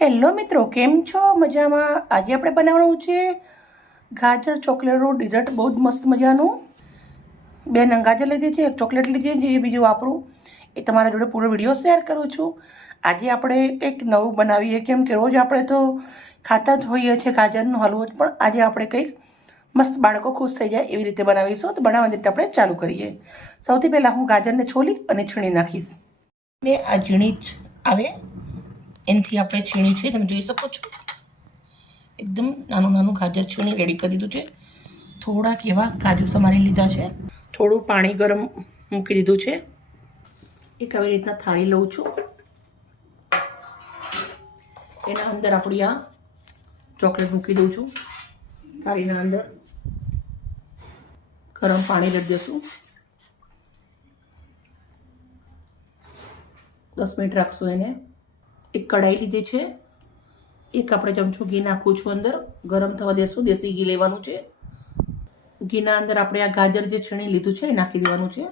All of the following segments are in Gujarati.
હેલો મિત્રો, કેમ છો? મજામાં? આજે આપણે બનાવવાનું છે ગાજર ચોકલેટનું ડેઝર્ટ, બહુ જ મસ્ત મજાનું. 2 નંગ ગાજર લીધી છે, 1 ચોકલેટ લીધી છે. જે બીજું વાપરું એ તમારા જોડે પૂરો વિડીયો શેર કરું છું. આજે આપણે કંઈક નવું બનાવીએ, કેમ કે રોજ આપણે તો ખાતા જ હોઈએ છીએ ગાજરનો હલવો, પણ આજે આપણે કંઈક મસ્ત બાળકો ખુશ થઈ જાય એવી રીતે બનાવીશું. તો બનાવવાની રીતે આપણે ચાલુ કરીએ. સૌથી પહેલાં હું ગાજરને છોલી અને છીણી નાખીશ. મેં આ ઝીણી જ આવે એનાથી આપણે છીણી છે, તમે જોઈ શકો છો. એકદમ નાનું નાનું ગાજર છીણી રેડી કરી દીધું છે. થોડાક એવા કાજુ સમારી લીધા છે. થોડું પાણી ગરમ મૂકી દીધું છે. એક આવી રીતના થાળી લઉં છું. એના અંદર આપણી આ ચોકલેટ મૂકી દઉં છું. થાળીના અંદર ગરમ પાણી રેડી દઈશું. 10 મિનિટ રાખશું એને. એક કઢાઈ લીધી છે. એક આપણે ચમચો ઘી નાખું છું અંદર. ગરમ થવા દેશું. દેશી ઘી લેવાનું છે. ઘીના અંદર આપણે આ ગાજર જે છીણી લીધું છે એ નાખી દેવાનું છે.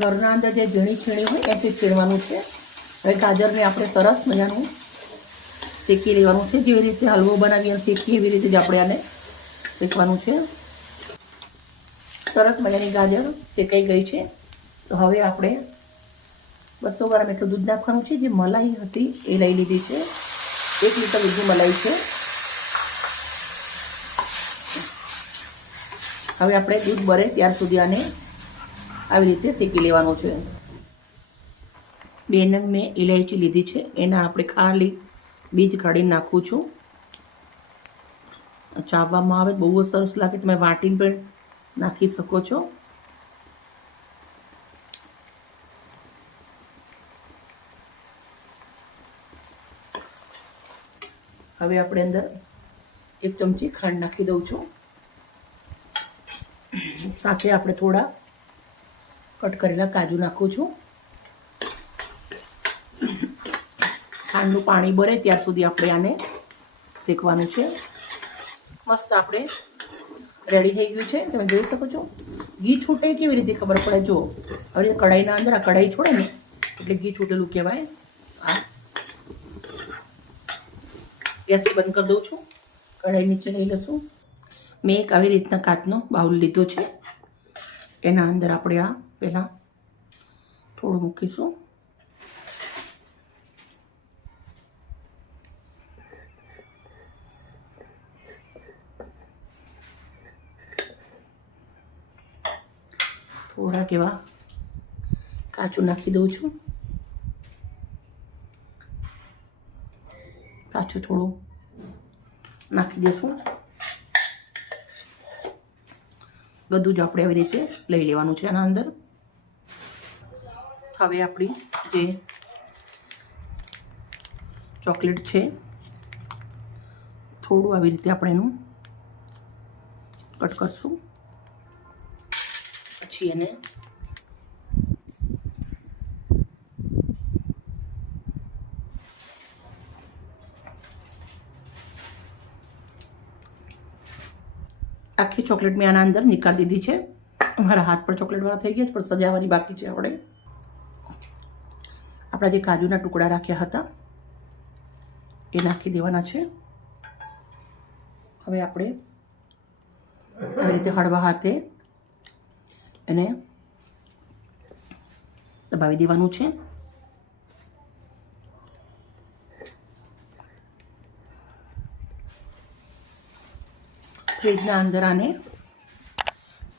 ઘરના અંદર જે ઝીણી છીણી હોય એથી છીણવાનું છે. હવે ગાજરને આપણે સરસ મજાનું શેકી લેવાનું છે. જેવી રીતે હલવો બનાવીએ શેકીએ એવી રીતે જ આપણે આને શેકવાનું છે. સરસ મજાની ગાજર શેકાઈ ગઈ છે. તો હવે આપણે 200 ગ્રામ એટલું દૂધ નાખવાનું છે. જે મલાઈ હતી એ લઈ લીધી છે. 1 લીટર દૂધની મલાઈ છે. હવે આપણે દૂધ બળે ત્યાર સુધી આને આવી રીતે શેકી લેવાનું છે. 2 નંગ મેં ઇલાયચી લીધી છે. એના આપણે ખાલી બીજ કાઢીને નાખું છું. ચાવવામાં આવે બહુ જ સરસ લાગે. તમે વાટીને પણ નાખી શકો છો. હવે આપણે અંદર 1 ચમચી ખાંડ નાખી દઉં છું. સાથે આપણે થોડા કટ કરેલા કાજુ નાખું છું. ખાંડનું પાણી બળે ત્યાર સુધી આપણે આને શેકવાનું છે. મસ્ત આપણે રેડી થઈ ગયું છે. તમે જોઈ શકો છો. ઘી છૂટે કેવી રીતે ખબર પડે? જો હવે કઢાઈના અંદર આ કઢાઈ છોડે ને એટલે ઘી છૂટેલું કહેવાય. આ ગેસથી બંધ કરી દઉં છું. કઢાઈ નીચે લઈ લઈશું. મેં એક આવી રીતના કાચનો બાઉલ લીધો છે. એના અંદર આપણે આ પહેલાં થોડું મૂકીશું. થોડાક એવા કાચું નાખી દઉં છું. કાચું થોડું નાખી દઈશું. બધું જ આપણે આવી રીતે લઈ લેવાનું છે આના અંદર. હવે આપણી જે ચોકલેટ છે થોડું આવી રીતે આપણે એનું કટ કરશું. પછી એને આખી ચોકલેટ મેં આના અંદર નીકાળી દીધી છે. મારા હાથ પર ચોકલેટવાળા થઈ ગયા છે, પણ સજાવવાની બાકી છે. આપણે આપણા જે કાજુના ટુકડા રાખ્યા હતા એ નાખી દેવાના છે. હવે આપણે આવી રીતે હળવા હાથે એને દબાવી દેવાનું છે. ફ્રીજના અંદર આને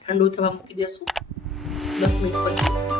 ઠંડુ થવા મૂકી દેશું 10 મિનિટ પછી.